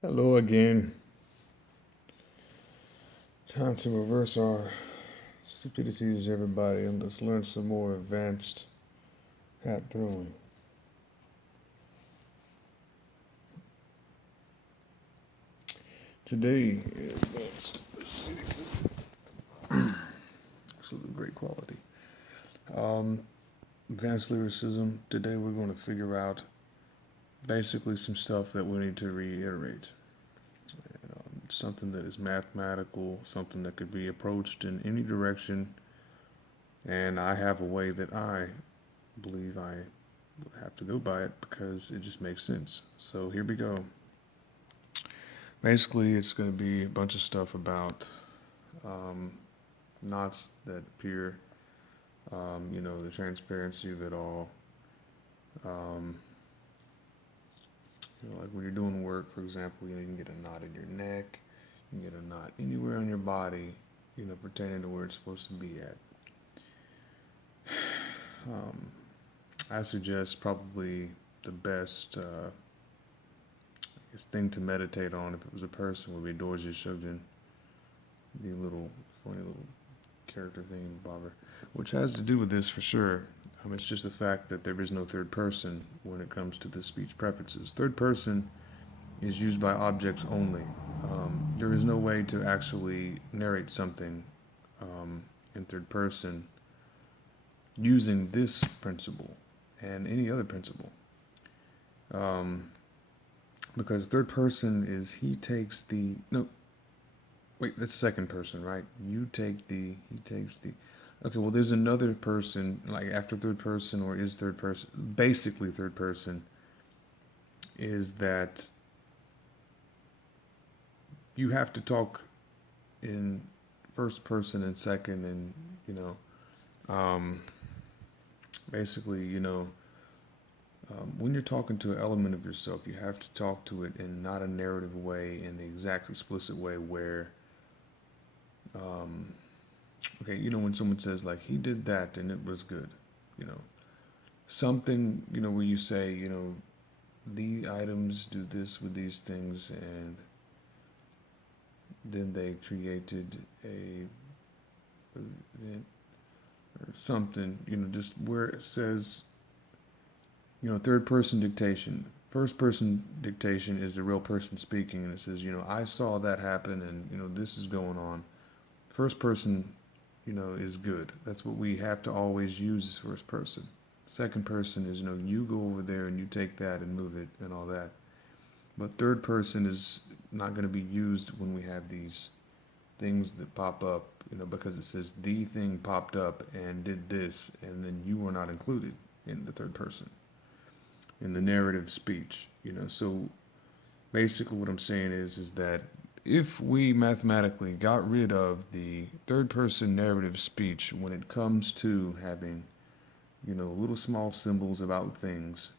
Hello again. Time to reverse our stupidities, everybody, and let's learn some more advanced hat throwing. Today, advanced absolutely great quality. Um, Advanced lyricism. Today, we're going to figure out basically some stuff that we need to reiterate. Something that is mathematical, something that could be approached in any direction, and I have a way that I believe I have to go by it because it just makes sense. So here we go. Basically, it's going to be a bunch of stuff about um, knots that appear, the transparency of it all. Um, like when you're doing work, for example, you can get a knot in your neck, you can get a knot anywhere on your body, pertaining to where it's supposed to be at. Um, I suggest probably the best thing to meditate on if it was a person would be Dorje Shugden, the little funny little character thing, Bobber, which has to do with this for sure. It's just the fact that there is no third person when it comes to the speech preferences. Third person is used by objects only. There is no way to actually narrate something in third person using this principle and any other principle. Um, because third person is he takes the no wait, that's second person, right? You take the he takes the okay, well there's another person like after third person or is third person basically third person is that you have to talk in first person and second and you um basically when you're talking to an element of yourself you have to talk to it in not a narrative way in the exact explicit way where um okay, when someone says like he did that and it was good, you know, something, where you say, the items do this with these things and then they created a event or something, just where it says, third person dictation. First person dictation is the real person speaking and it says, I saw that happen and, this is going on. First person, is good. That's what we have to always use as first person. Second person is, you go over there and you take that and move it and all that. But third person is not going to be used when we have these things that pop up, because it says the thing popped up and did this, and then you were not included in the third person, in the narrative speech, So basically what I'm saying is that if we mathematically got rid of the third person narrative speech when it comes to having, little small symbols about things,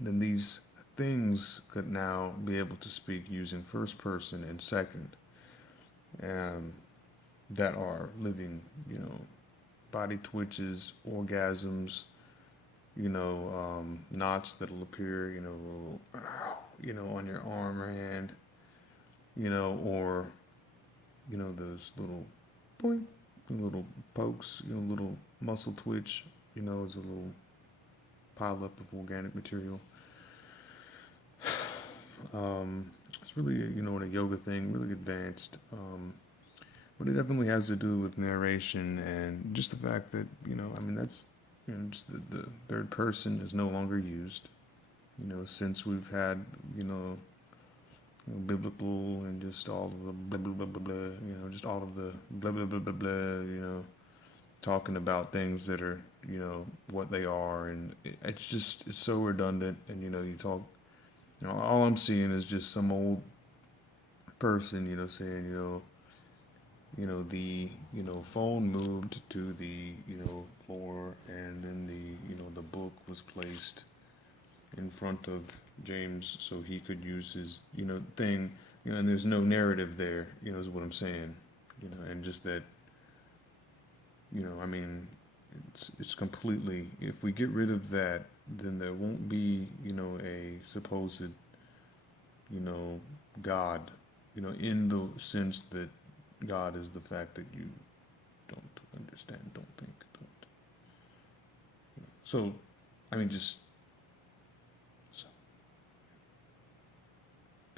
then these things could now be able to speak using first person and second, um, that are living, body twitches, orgasms, knots that'll appear, on your arm or hand, or, those little boing, little pokes, little muscle twitch, as a little pile up of organic material. It's really, a yoga thing, really advanced. But it definitely has to do with narration and just the fact that, that's, just the third person is no longer used, since we've had, biblical and just all of the blah, blah, blah, blah, blah, just all of the blah, blah, blah, blah, blah, talking about things that are, what they are. And it's so redundant. And, you talk, all I'm seeing is just some old person, saying, the phone moved to the floor and then the book was placed in front of James so he could use his thing, and there's no narrative there, is what I'm saying, and just that, I mean, it's completely, if we get rid of that, then there won't be a supposed you know, God, you know, in the sense that God is the fact that you don't understand, don't think, don't. So, I mean, just, so,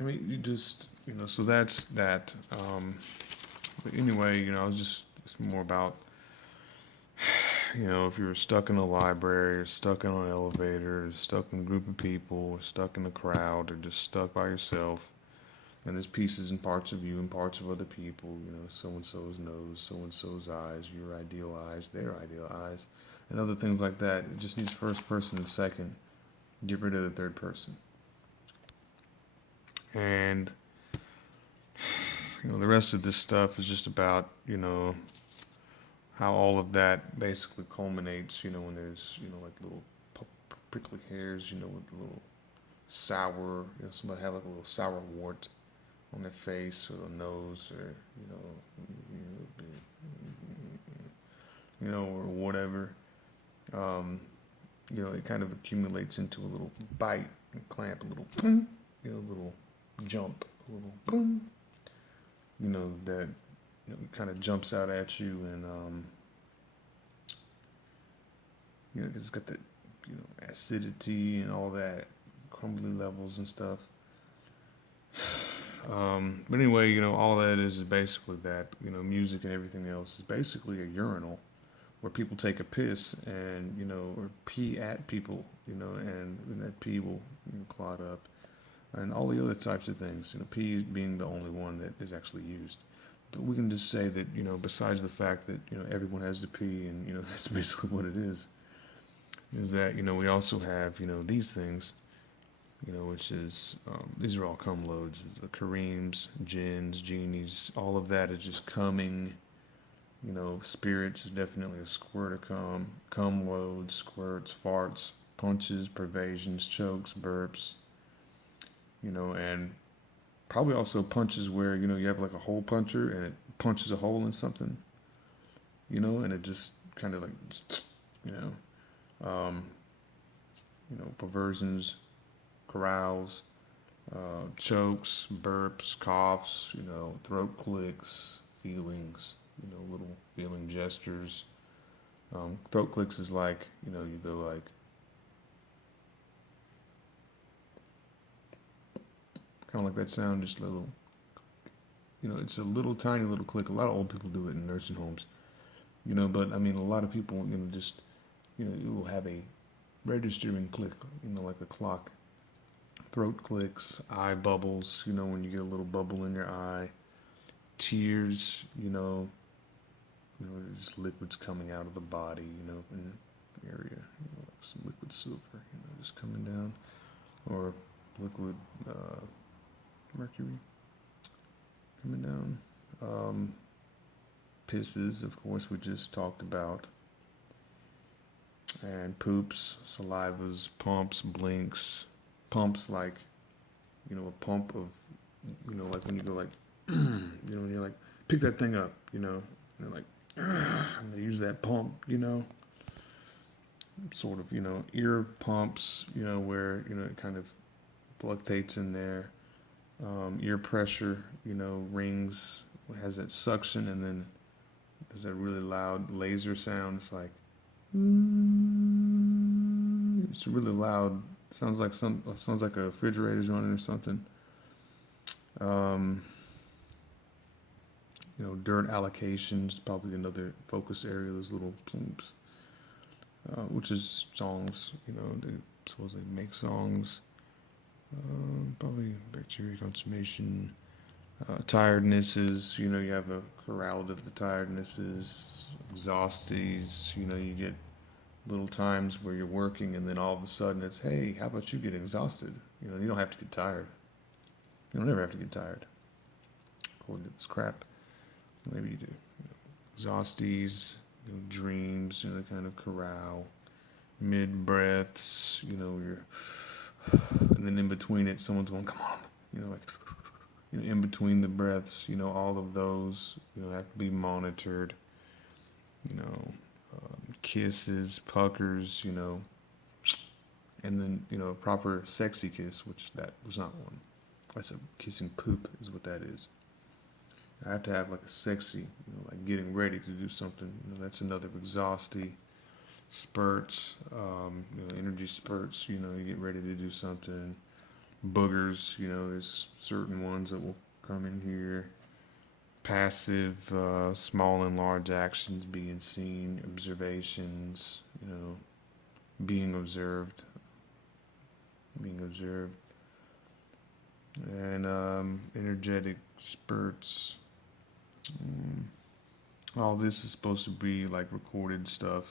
I mean, you just, you know, so that's that. But anyway, you know, I was just, it's more about, you know, if you're stuck in a library, or stuck in an elevator, or stuck in a group of people, or stuck in a crowd, or just stuck by yourself, and there's pieces and parts of you and parts of other people, you know, so and so's nose, so and so's eyes, your ideal eyes, their ideal eyes, and other things like that. It just needs first person and second. Get rid of the third person. And, you know, the rest of this stuff is just about, you know, how all of that basically culminates, you know, when there's, you know, like little prickly hairs, you know, with a little sour, you know, somebody have like a little sour wart on their face or their nose or, you know, or whatever. You know, it kind of accumulates into a little bite and clamp, a little, you know, a little jump, a little boom, you know, that you know, kind of jumps out at you and, you know, 'cause it's got that, you know, acidity and all that, crumbly levels and stuff. But anyway, you know, all that is basically that, you know, music and everything else is basically a urinal where people take a piss and, you know, or pee at people, you know, and that pee will, you know, clot up. And all the other types of things, you know, pee being the only one that is actually used. But we can just say that, you know, besides the fact that, you know, everyone has to pee and, you know, that's basically what it is that, you know, we also have, you know, these things, you know, which is, these are all cum loads, the Kareems, jinns, genies, all of that is just coming, you know, spirits is definitely a squirt of cum loads, squirts, farts, punches, pervasions, chokes, burps, you know, and probably also punches where, you know, you have like a hole puncher and it punches a hole in something, you know, and it just kind of like, you you know, perversions, corrals, chokes, burps, coughs, you know, throat clicks, feelings, you know, little feeling gestures. Throat clicks is like, you know, you go like, kind of like that sound, just a little, you know, it's a little tiny little click. A lot of old people do it in nursing homes, you know, but I mean, a lot of people, you know, just, you know, you will have a registering click, you know, like a clock. Throat clicks, eye bubbles, you know, when you get a little bubble in your eye, tears, you know, just liquids coming out of the body, you know, in the area, you know, like some liquid silver, you know, just coming down, or liquid mercury coming down. Pisses, of course, we just talked about, and poops, salivas, pumps, blinks, pumps like, you know, a pump of, you know, like when you go like, you know, when you're like, pick that thing up, you know, and they're like, and they use that pump, you know, sort of, you know, ear pumps, you know, where, you know, it kind of fluctuates in there. Ear pressure, you know, rings, has that suction, and then there's that really loud laser sound. It's like, it's really loud. Sounds like a refrigerator's running or something. Um, you know, dirt allocations, probably another focus area, those little plumps, which is songs, you know, they supposedly make songs. Probably bacteria consummation, tirednesses, you know, you have a chorale of the tirednesses, exhausties, you know, you get little times where you're working and then all of a sudden it's, hey, how about you get exhausted? You know, you don't have to get tired. You don't ever have to get tired, according to this crap. Maybe you do. You know, exhausties, you know, dreams, you know, the kind of chorale, mid breaths, you know, and then in between it, someone's going, come on, you know, like, you know, in between the breaths, you know, all of those, you know, have to be monitored, you know, kisses, puckers, you know, and then, you know, a proper sexy kiss, which that was not one. That's a kissing poop is what that is. I have to have like a sexy, like getting ready to do something. That's another exhausty spurts, energy spurts. You get ready to do something. Boogers, there's certain ones that will come in here. Passive, small and large actions being seen, observations, being observed, being observed, and energetic spurts. Mm, all this is supposed to be like recorded stuff.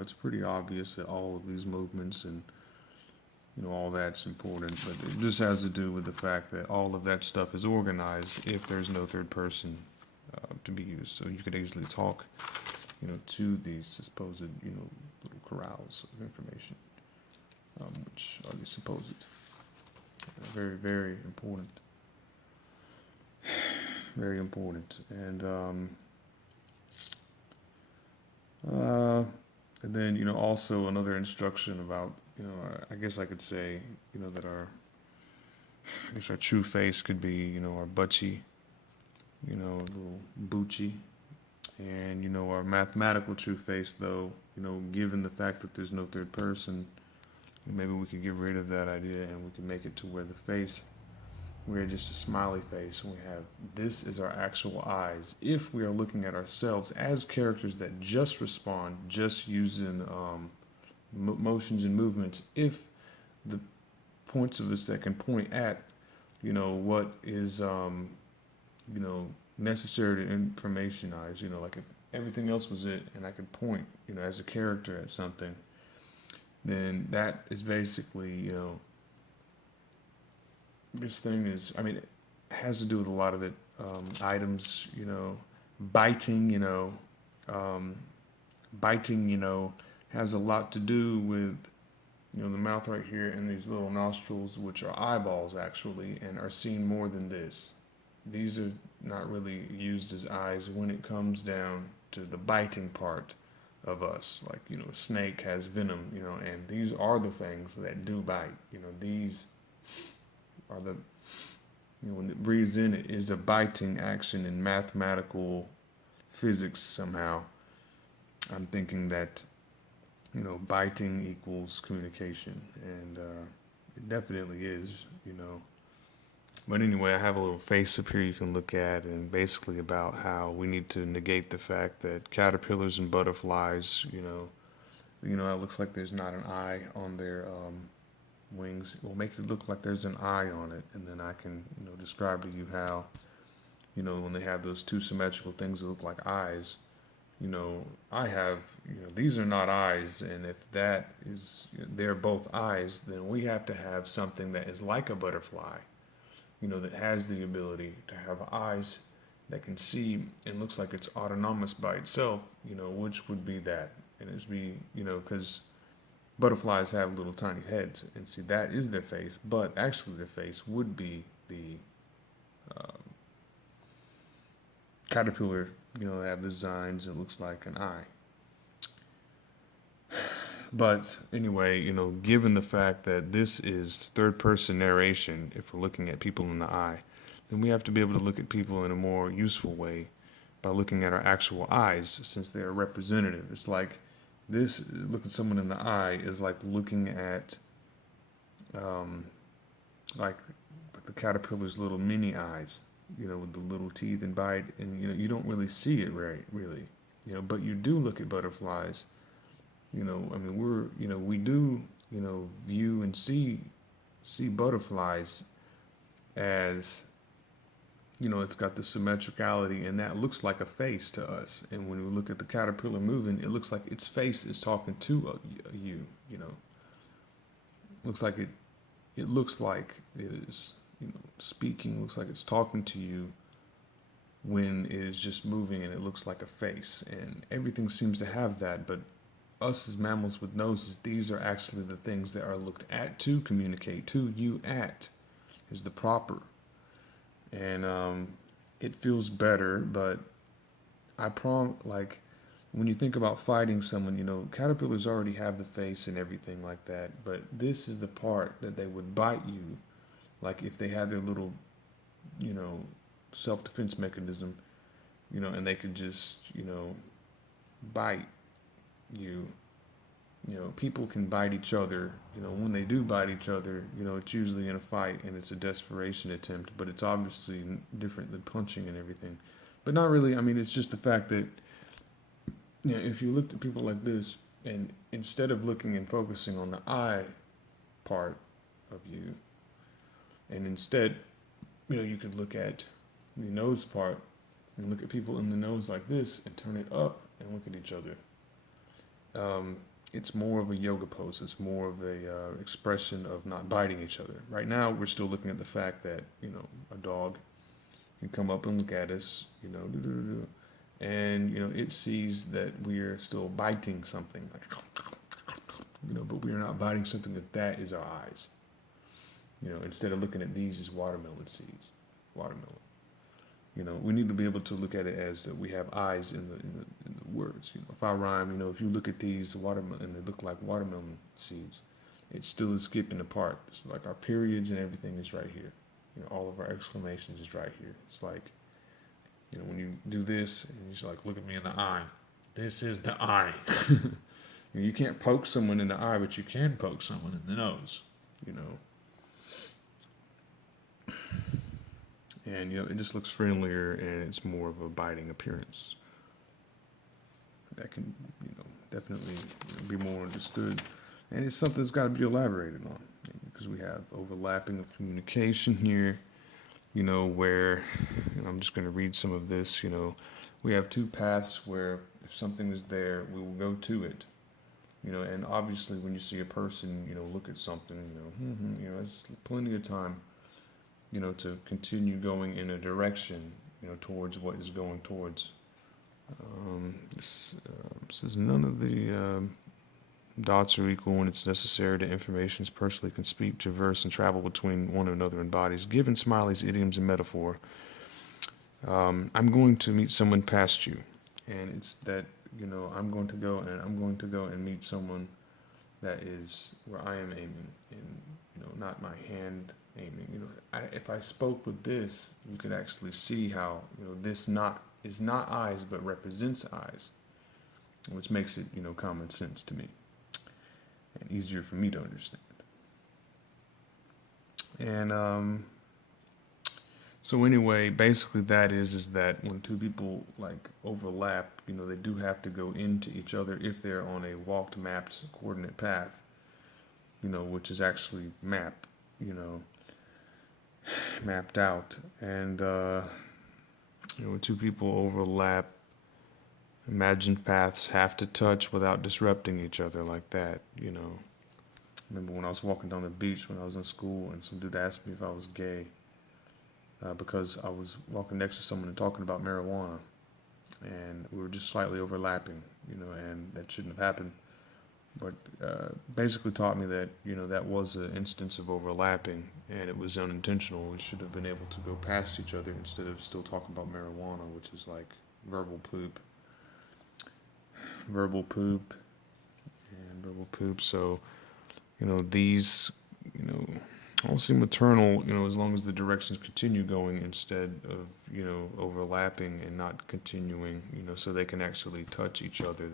It's pretty obvious that all of these movements and all that's important, but it just has to do with the fact that all of that stuff is organized if there's no third person to be used. So you could easily talk, to these supposed, little corrals of information, which are these supposed. Very, very important. Very important. And then, also another instruction about, I guess I could say, that I guess our true face could be, our butchie, a little bucci. And, our mathematical true face, though, given the fact that there's no third person, maybe we could get rid of that idea and we can make it to where the face, we're just a smiley face, and we have this is our actual eyes. If we are looking at ourselves as characters that just respond, just using motions and movements, if the points of us that can point at, what is, necessary to informationize, like if everything else was it, and I could point, as a character at something, then that is basically, this thing is, it has to do with a lot of it, items, biting, biting, has a lot to do with, the mouth right here and these little nostrils, which are eyeballs actually, and are seen more than this. These are not really used as eyes when it comes down to the biting part of us. Like, a snake has venom, and these are the things that do bite. These are the, when it breathes in, it is a biting action in mathematical physics somehow. I'm thinking that, biting equals communication, and it definitely is, But anyway, I have a little face up here you can look at, and basically about how we need to negate the fact that caterpillars and butterflies, it looks like there's not an eye on their wings. We'll make it look like there's an eye on it, and then I can, describe to you how, when they have those two symmetrical things that look like eyes, I have, these are not eyes, and if that is, they're both eyes, then we have to have something that is like a butterfly, that has the ability to have eyes that can see and looks like it's autonomous by itself, which would be that. And it's be, because butterflies have little tiny heads, and see, that is their face, but actually their face would be the caterpillar, they have designs, it looks like an eye. But anyway, given the fact that this is third person narration, if we're looking at people in the eye, then we have to be able to look at people in a more useful way by looking at our actual eyes, since they are representative. It's like this, looking someone in the eye is like looking at, like the caterpillar's little mini eyes, with the little teeth and bite, and you don't really see it really, but you do look at butterflies. We do, view and see butterflies as, it's got the symmetricality, and that looks like a face to us. And when we look at the caterpillar moving, it looks like its face is talking to you, Looks like it looks like it is, speaking, looks like it's talking to you when it is just moving, and it looks like a face. And everything seems to have that, but us as mammals with noses, these are actually the things that are looked at to communicate to you at, is the proper. And it feels better, but like, when you think about fighting someone, caterpillars already have the face and everything like that, but this is the part that they would bite you, like if they had their little you know, self-defense mechanism, you know, and they could just, you know, bite you. You know, people can bite each other. You know, when they do bite each other, you know, it's usually in a fight and it's a desperation attempt, but it's obviously different than punching and everything. But not really. I mean, it's just the fact that, you know, if you looked at people like this, and instead of looking and focusing on the eye part of you, and instead, you know, you could look at the nose part and look at people in the nose like this and turn it up and look at each other. Um, it's more of a yoga pose. It's more of a expression of not biting each other. Right now, we're still looking at the fact that, you know, a dog can come up and look at us, you know, and, you know, it sees that we're still biting something, like, you know, but we're not biting something. That is our eyes. You know, instead of looking at these as watermelon seeds, watermelon. You know, we need to be able to look at it as that we have eyes in the words. You know, if I rhyme, you know, if you look at these watermelon and they look like watermelon seeds, it still is skipping apart. It's like our periods and everything is right here. You know, all of our exclamations is right here. It's like, you know, when you do this and you just like look at me in the eye. This is the eye. You can't poke someone in the eye, but you can poke someone in the nose. You know, and you know it just looks friendlier and it's more of a biting appearance that can, you know, definitely, you know, be more understood, and it's something that's got to be elaborated on because we have overlapping of communication here, you know, where, and I'm just going to read some of this. You know, we have two paths where if something is there we will go to it, you know, and obviously when you see a person, you know, look at something, you know, you know, there's plenty of time, you know, to continue going in a direction, you know, towards what is going towards. This says none of the dots are equal when it's necessary that information personally can speak, traverse, and travel between one another in bodies. Given Smiley's idioms and metaphor, I'm going to meet someone past you, and it's that, you know, I'm going to go and meet someone that is where I am aiming, and, you know, not my hand aiming. You know, if I spoke with this, you could actually see how, you know, this not is not eyes but represents eyes, which makes it, you know, common sense to me and easier for me to understand. And so anyway, basically that is that when two people like overlap, you know, they do have to go into each other if they're on a walked, mapped coordinate path, you know, which is actually you know, mapped out. And you know, when two people overlap, imagined paths have to touch without disrupting each other like that, you know. I remember when I was walking down the beach when I was in school and some dude asked me if I was gay because I was walking next to someone and talking about marijuana, and we were just slightly overlapping, you know, and that shouldn't have happened. But basically taught me that, you know, that was an instance of overlapping and it was unintentional. We should have been able to go past each other instead of still talking about marijuana, which is like verbal poop, verbal poop, and verbal poop. So, you know, these, you know, all seem eternal, you know, as long as the directions continue going instead of, you know, overlapping and not continuing, you know, so they can actually touch each other,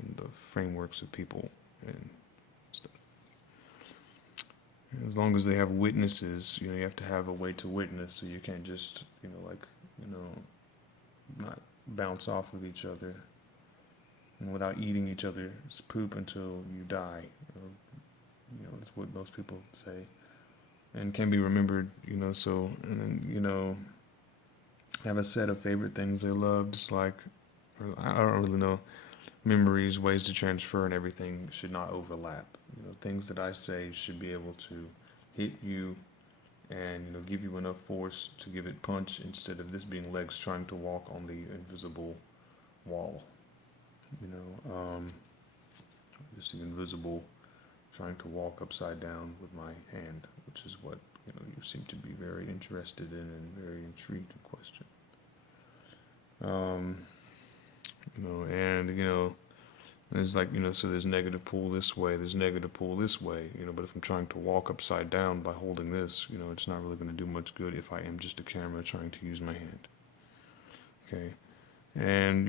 in the frameworks of people and stuff. And as long as they have witnesses, you know, you have to have a way to witness, so you can't just, you know, like, you know, not bounce off of each other and without eating each other's poop until you die. You know, that's what most people say and can be remembered, you know. So, and then, you know, have a set of favorite things they love, just like, or I don't really know, memories, ways to transfer, and everything should not overlap. You know, things that I say should be able to hit you and, you know, give you enough force to give it punch instead of this being legs trying to walk on the invisible wall. You know, just the invisible trying to walk upside down with my hand, which is what, you know, you seem to be very interested in and very intrigued in question. You know, and, you know, And it's like, so there's negative pull this way, there's negative pull this way, but if I'm trying to walk upside down by holding this, it's not really going to do much good if I am just a camera trying to use my hand. Okay. And,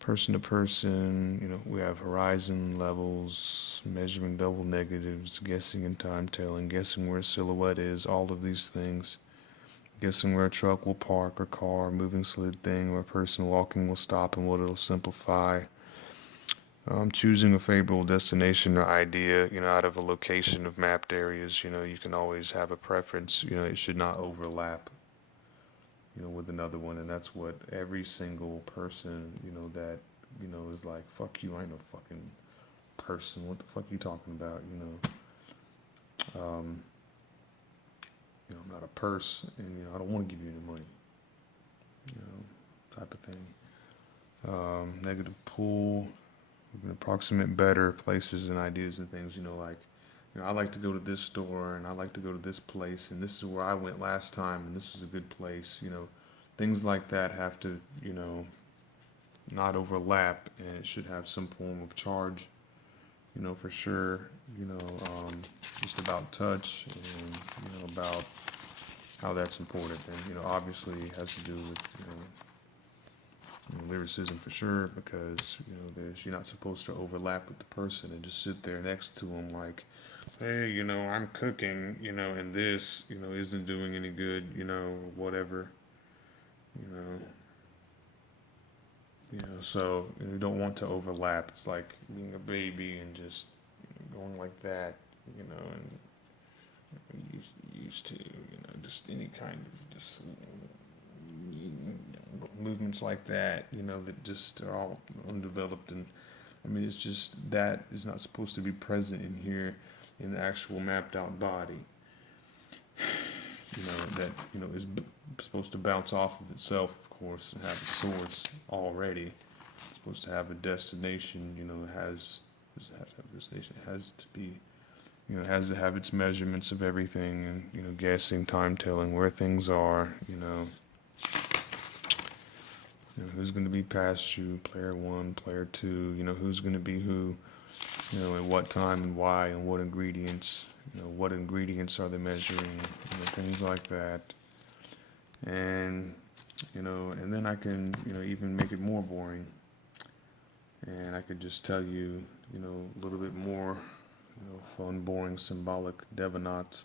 person to person, we have horizon levels, measuring double negatives, guessing and time telling, guessing where a silhouette is, all of these things. Guessing where a truck will park or car, moving slid thing, or a person walking will stop and what it'll simplify. Choosing a favorable destination or idea, out of a location of mapped areas, you can always have a preference, it should not overlap, with another one. And that's what every single person, that, is like, fuck you, I ain't no fucking person. What the fuck you talking about, I'm not a purse, and, I don't want to give you any money, type of thing. Negative pull. We can approximate better places and ideas and things, like, I like to go to this store and I like to go to this place and this is where I went last time and this is a good place, things like that have to, not overlap, and it should have some form of charge, for sure, just about touch and, about how that's important. And, obviously it has to do with, lyricism for sure, because you're not supposed to overlap with the person and just sit there next to them like, hey, I'm cooking, and this, isn't doing any good, whatever, so you don't want to overlap. It's like being a baby and just going like that, and used to, just any kind of just movements like that, that just are all undeveloped. And I mean, it's just that is not supposed to be present in here in the actual mapped out body, that, is supposed to bounce off of itself, of course, and have a source already. It's supposed to have a destination, it has to have a destination, it has to be, it has to have its measurements of everything, and, guessing, time telling, where things are, who's going to be past you, player one, player two, who's going to be who, at what time and why, and what ingredients, what ingredients are they measuring, things like that. And, and then I can, even make it more boring. And I could just tell you, a little bit more, fun, boring, symbolic devonauts,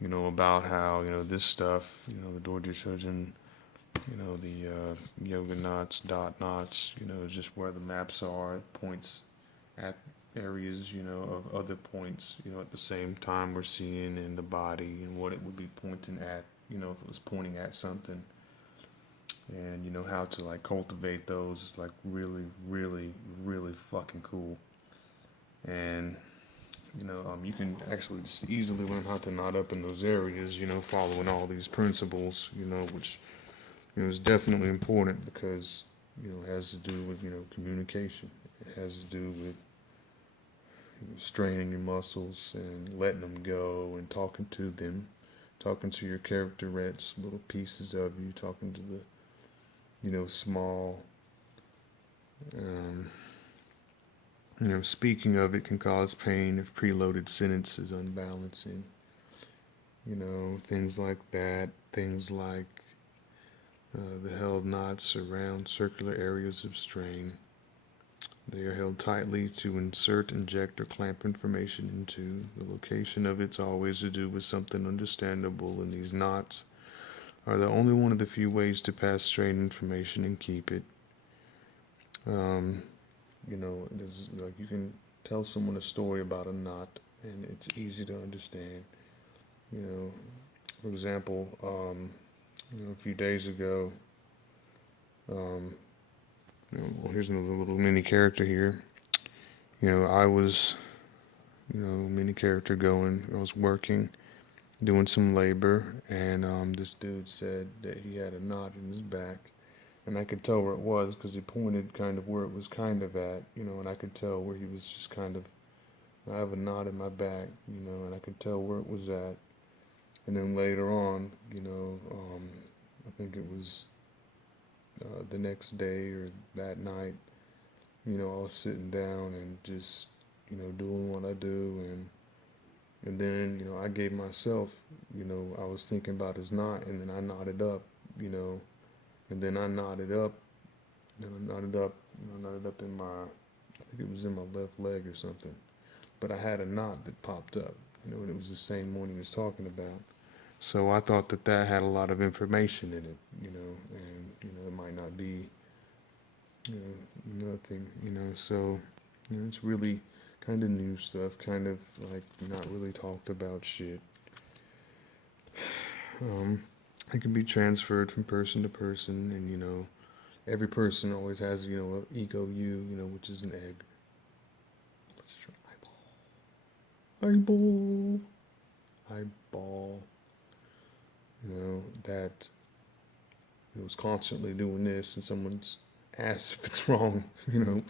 about how, this stuff, the Dorje Shojin, the yoga knots, dot knots, just where the maps are, points at areas, of other points, at the same time we're seeing in the body and what it would be pointing at, if it was pointing at something. And, how to like cultivate those is like really, really, really fucking cool. And, you can actually just easily learn how to knot up in those areas, following all these principles, which, is definitely important because, it has to do with, communication. It has to do with straining your muscles and letting them go and talking to them, talking to your characterettes, little pieces of you, talking to the, small, speaking of it can cause pain if preloaded sentence is unbalancing, things like that, things like the held knots around circular areas of strain. They are held tightly to insert, inject, or clamp information into. The location of it's always to do with something understandable, and these knots are the only one of the few ways to pass strain information and keep it. It's like you can tell someone a story about a knot, and it's easy to understand. For example, a few days ago, well, here's another little mini character here. I was, mini character going. I was working, doing some labor, and this dude said that he had a knot in his back, and I could tell where it was because he pointed kind of where it was kind of at, and I could tell where he was just kind of, I have a knot in my back, and I could tell where it was at. And then later on, I think it was the next day or that night, I was sitting down and just, doing what I do, and then, I gave myself, I was thinking about his knot, and then I knotted up, you know, and then I knotted up, and I knotted up, knotted up in I think it was in my left leg or something. But I had a knot that popped up, and it was the same one he was talking about. So I thought that that had a lot of information in it, and it might not be, nothing, So it's really kind of new stuff, kind of like not really talked about shit. Um, it can be transferred from person to person, and every person always has an ego which is an egg. Let's try eyeball, eyeball. That it was constantly doing this, and someone's asked if it's wrong. You know,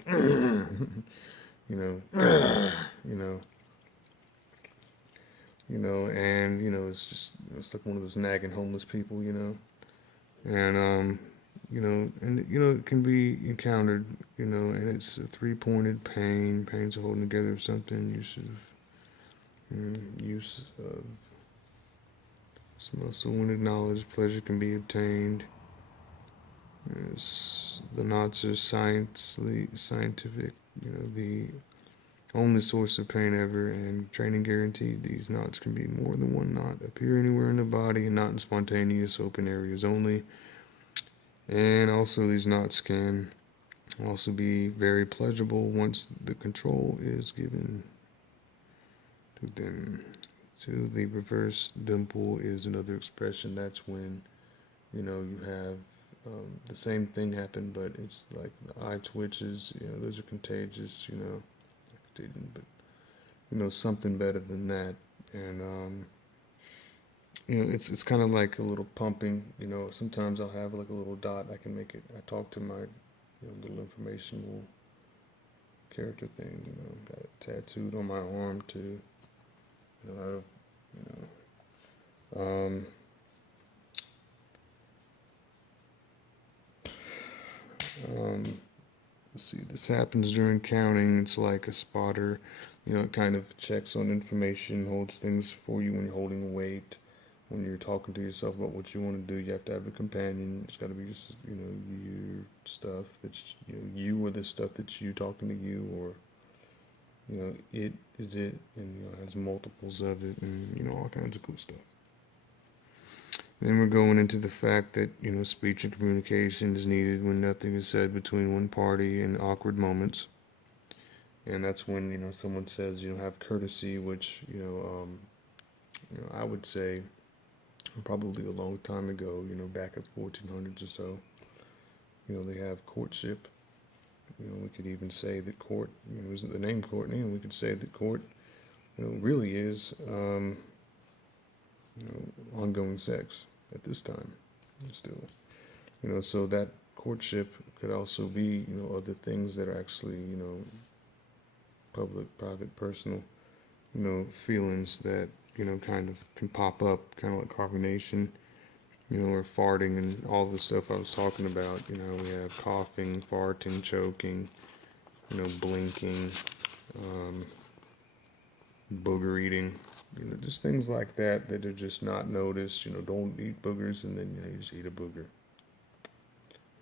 you know, and it's just it's like one of those nagging homeless people, and and it can be encountered, and it's a three-pointed pain. Pain's a holding together of something. Use of smell. So when acknowledged, pleasure can be obtained. The knots are scientific. The only source of pain ever, and training guaranteed. These knots can be more than one knot, appear anywhere in the body, and not in spontaneous open areas only. And also, these knots can also be very pleasurable once the control is given to them. To the reverse dimple is another expression. That's when you have the same thing happen, but it's like the eye twitches. Those are contagious. But something better than that. And it's kind of like a little pumping. Sometimes I'll have like a little dot. I can make it. I talk to my little informational character thing. Got it tattooed on my arm too. I, um, let's see. This happens during counting. It's like a spotter. It kind of checks on information, holds things for you when you're holding weight. When you're talking to yourself about what you want to do, you have to have a companion. It's got to be just, your stuff that's, you or the stuff that's you talking to you, or, it is it, and, it has multiples of it, and, all kinds of cool stuff. Then we're going into the fact that, speech and communication is needed when nothing is said between one party in awkward moments. And that's when, someone says, have courtesy, which, I would say probably a long time ago, back at the 1400s or so, they have courtship. We could even say that court, isn't the name Courtney, and we could say that court, really is, ongoing sex at this time, still. So that courtship could also be, other things that are actually, public, private, personal, feelings that, kind of can pop up, kind of like carbonation, or farting and all the stuff I was talking about. We have coughing, farting, choking, blinking, booger eating, just things like that that are just not noticed. Don't eat boogers, and then you just eat a booger.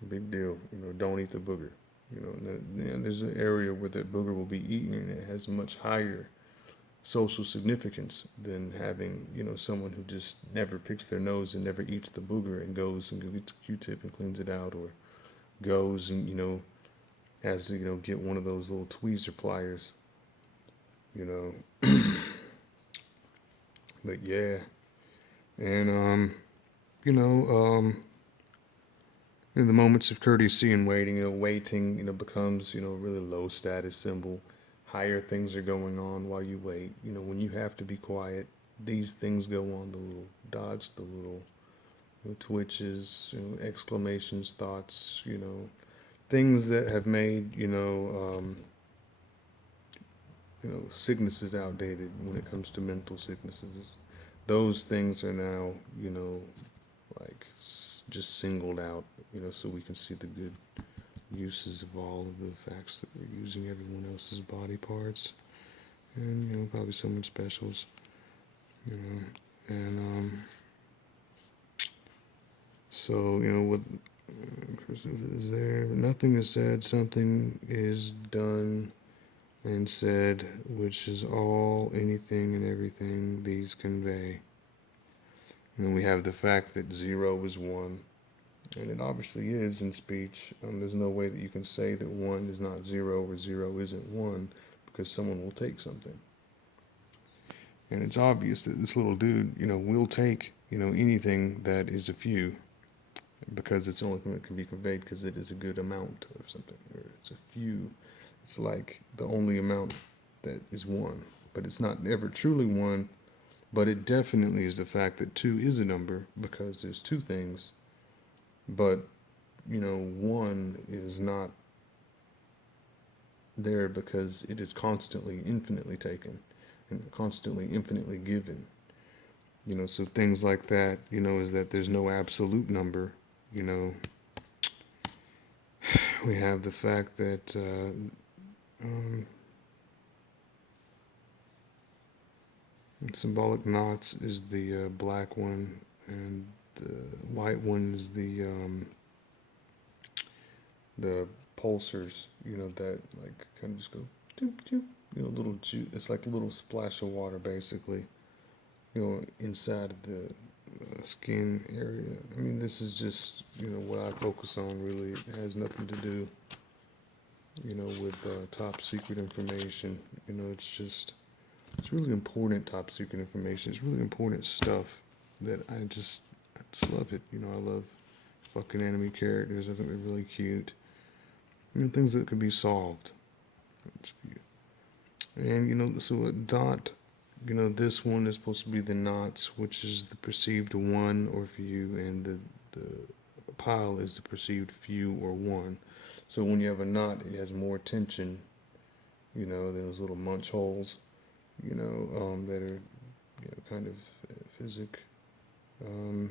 Big deal. Don't eat the booger. There's an area where that booger will be eaten, and it has much higher social significance than having, someone who just never picks their nose and never eats the booger and goes and gets a Q-tip and cleans it out, or goes and, has to, get one of those little tweezer pliers, But yeah, and, in the moments of courtesy and waiting, waiting, becomes, a really low status symbol. Higher things are going on while you wait. When you have to be quiet, these things go on, the little dots, the little twitches, exclamations, thoughts, things that have made, sicknesses outdated when it comes to mental sicknesses. Those things are now, like just singled out, so we can see the uses of all of the facts that we're using everyone else's body parts, and probably some in specials, and so what is there? Nothing is said, something is done and said, which is all, anything, and everything these convey. And then we have the fact that 0 is 1, and it obviously is in speech. There's no way that you can say that 1 is not 0 or 0 isn't 1, because someone will take something. And it's obvious that this little dude, will take, anything that is a few, because it's the only thing that can be conveyed, because it is a good amount of something, or it's a few. It's like the only amount that is 1, but it's not ever truly 1. But it definitely is the fact that 2 is a number, because there's 2 things, but 1 is not there because it is constantly infinitely taken and constantly infinitely given. So things like that, is that there's no absolute number. We have the fact that symbolic knots is the black one, and the white one is the pulsars, that like kind of just go doop doop, little it's like a little splash of water basically, inside of the skin area. I mean, this is just, what I focus on really. It has nothing to do, with top secret information. It's really important top secret information. It's really important stuff that I just love it. I love fucking anime characters. I think they're really cute. Things that could be solved. And, so a dot, this one is supposed to be the knots, which is the perceived 1 or few, and the pile is the perceived few or 1. So when you have a knot, it has more tension, those little munch holes, that are, kind of physic. The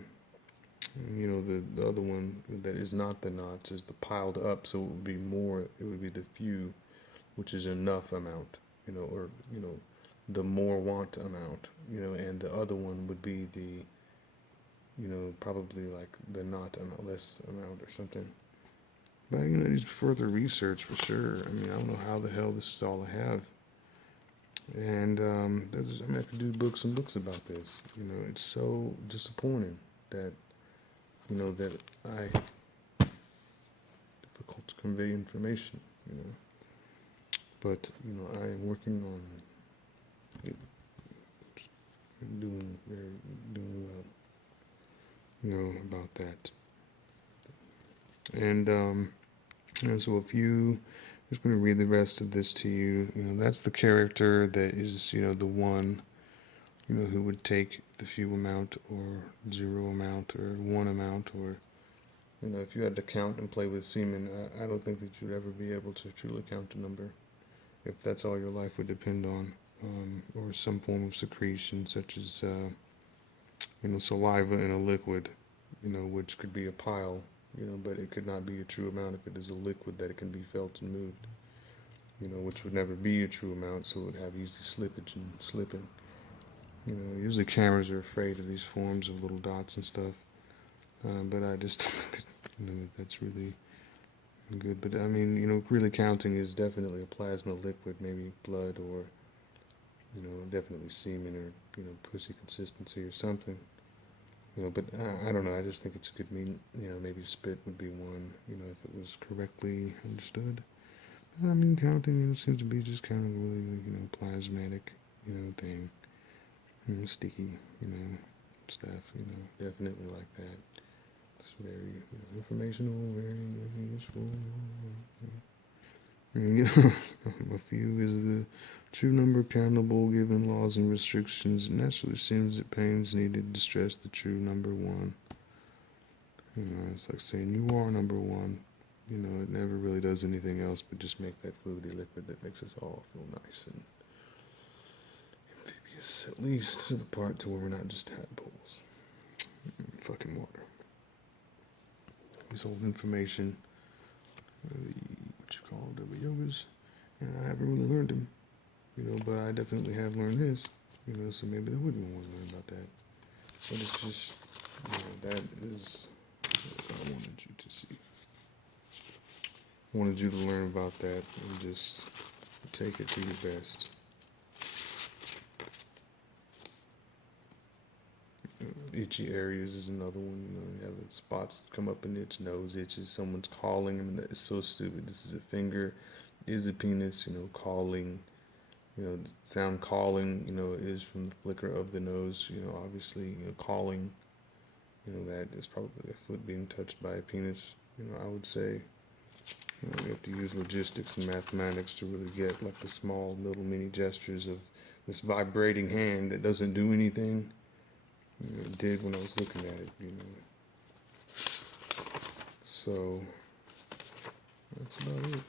other one that is not the knots is the piled up, so it would be the few, which is enough amount, or, the more want amount, and the other one would be the, probably like the not amount, less amount or something. But, needs further research for sure. I mean, I don't know how the hell this is all I have. And, I could do books and books about this. It's so disappointing that, that difficult to convey information, But, I am working on it, doing well, about that. And, so if you, I'm just going to read the rest of this to you. That's the character that is, the one, who would take the few amount or 0 amount or 1 amount, or, if you had to count and play with semen, I don't think that you'd ever be able to truly count a number, if that's all your life would depend on, or some form of secretion, such as, saliva in a liquid, which could be a pile, but it could not be a true amount if it is a liquid that it can be felt and moved, which would never be a true amount, so it would have easy slippage and slipping. Usually cameras are afraid of these forms of little dots and stuff, but I just don't think that's really good. But I mean, really counting is definitely a plasma liquid, maybe blood, or, definitely semen, or, pussy consistency or something. But I don't know, I just think it's a good mean, maybe spit would be one, if it was correctly understood. But I mean, counting, seems to be just kind of really, plasmatic, thing, sticky, stuff, definitely like that. It's very, informational, very useful. A few is the true number countable given laws and restrictions. It naturally seems that pains needed to stress the true number 1. It's like saying you are number 1. It never really does anything else but just make that fluidy liquid that makes us all feel nice and amphibious, at least to the part to where we're not just tadpoles. Fucking water. This old information what you call double yogas, and I haven't really learned them, but I definitely have learned his, so maybe there would be one to learn about that. But it's just, that is what I wanted you to see. I wanted you to learn about that and just take it to your best. Itchy areas is another one. You have spots come up in its nose itches. Someone's calling, and it's so stupid. This is a finger, is a penis. Calling. The sound calling. Is from the flicker of the nose. Obviously, calling. That is probably a foot being touched by a penis. I would say. You have to use logistics and mathematics to really get like the small little mini gestures of this vibrating hand that doesn't do anything. It did when I was looking at it. So that's about it.